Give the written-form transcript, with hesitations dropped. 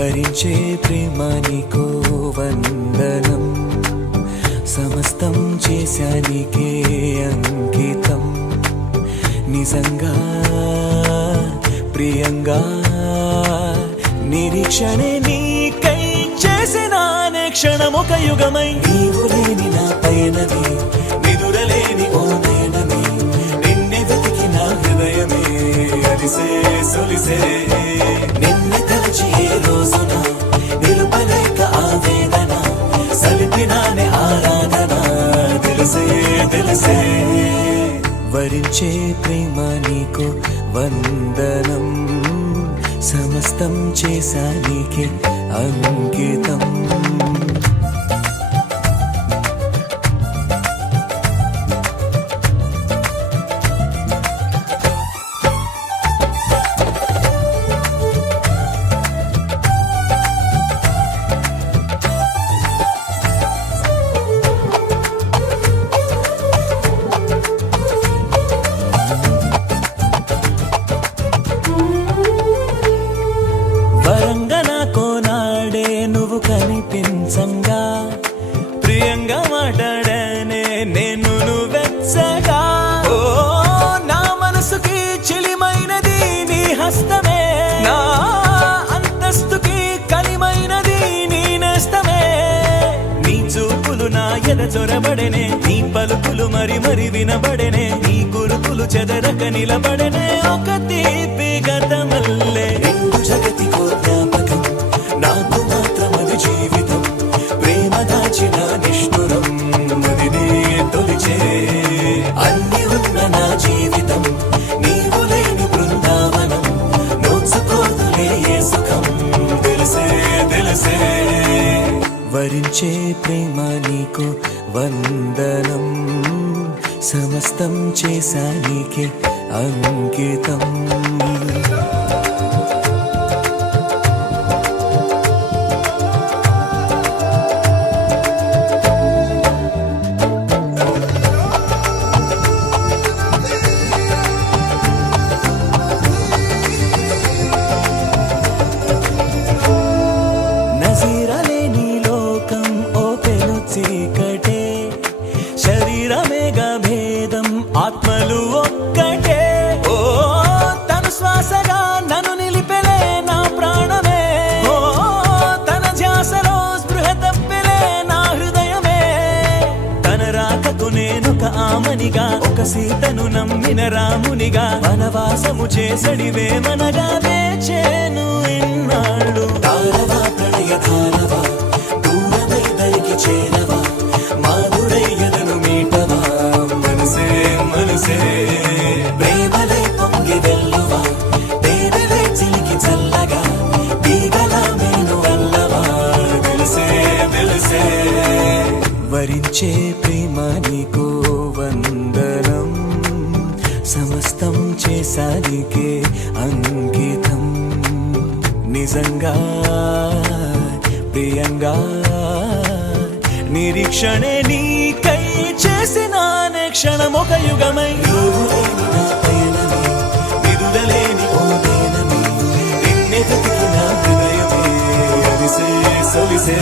వరించే ప్రేమ నీకో వందనం, సమస్తం చేశానికే అంకితం. నిజంగా ప్రియంగా నిరీక్షణే నీకై చేసిన క్షణమొక యుగమై, నీవు లేని నా పయనమే నిదురలేని ఓ నయనమే, నిన్నే వెతికిన హృదయమే అలిసే సొలిసే. నిన్నే తలచి ఏ రోజున నిలుపలేక ఆవేదన, సలిపినానే ఆరాధన తెలిసే తెలిసే. వరించే ప్రేమ నీకు వందనం, సమస్తం చేశా నీకే అంకితం. కనిపించంగా ప్రియంగా మాట్లాడనే నేను వెచ్చగా, ఓ నా మనసుకి చిలిమైనది నీ హస్తమే, నా అంతస్తుకి కలిమైనది నీ నేస్తమే. నీ చూపులు నా ఎద చొరబడనే, నీ పలుకులు మరి మరి వినబడనే, నీ గురుకులు చెదరక నిలబడనే ఒక తీపి గతమల్లే. రెండు జగతి జ్ఞాపకం నాకు మాత్రం అది జీవితం, ప్రేమ దాచిన నిష్ఠురం మదినే తొలిచే. అన్ని ఉన్న నా జీవితం నీవు లేని బృందావనం, నోచుకోదులే ఏ సుఖం తెలిసే తెలిసే. వరించే ప్రేమ నీకు వందనం, సమస్తం చేశా నీకే అంకితం. చీకటే శరీరమేగా భేదం, ఆత్మలు ఒక్కటే. ఓ తను శ్వాసగా నన్ను నిలిపెలే నా ప్రాణమే, ఓ తన ధ్యాసలో స్పృహ తప్పెలే నా హృదయమే. తన రాకకు నేనొక ఆమనిగా, ఒక సీతను నమ్మిన రామునిగా, వనవాసము చేసడివే మనగా వేచేను ఇన్నాళ్ళు. తారవా ప్రణయ ధారవా దూరమై దరికి చేరవా, మాధురయ్యదను మీటవా మనసే మనసే. ప్రేమలై పొంగి వెల్లువా, తేనెలై చిలికి చల్లగా, తీగల మేను వల్లవా తెలిసే తెలిసే. వరించే ప్రేమ నీకో వందనం, సమస్తం చేశా నీకే అంకితం. నిజంగా ప్రియంగా నిరీక్షణే నీకై చేసిన క్షణమొక యుగమై, నీవు లేని నా పయనమే నిదురలేని ఓ నయనమే, నిన్నే వెతికిన హృదయమే అలిసే సొలిసే.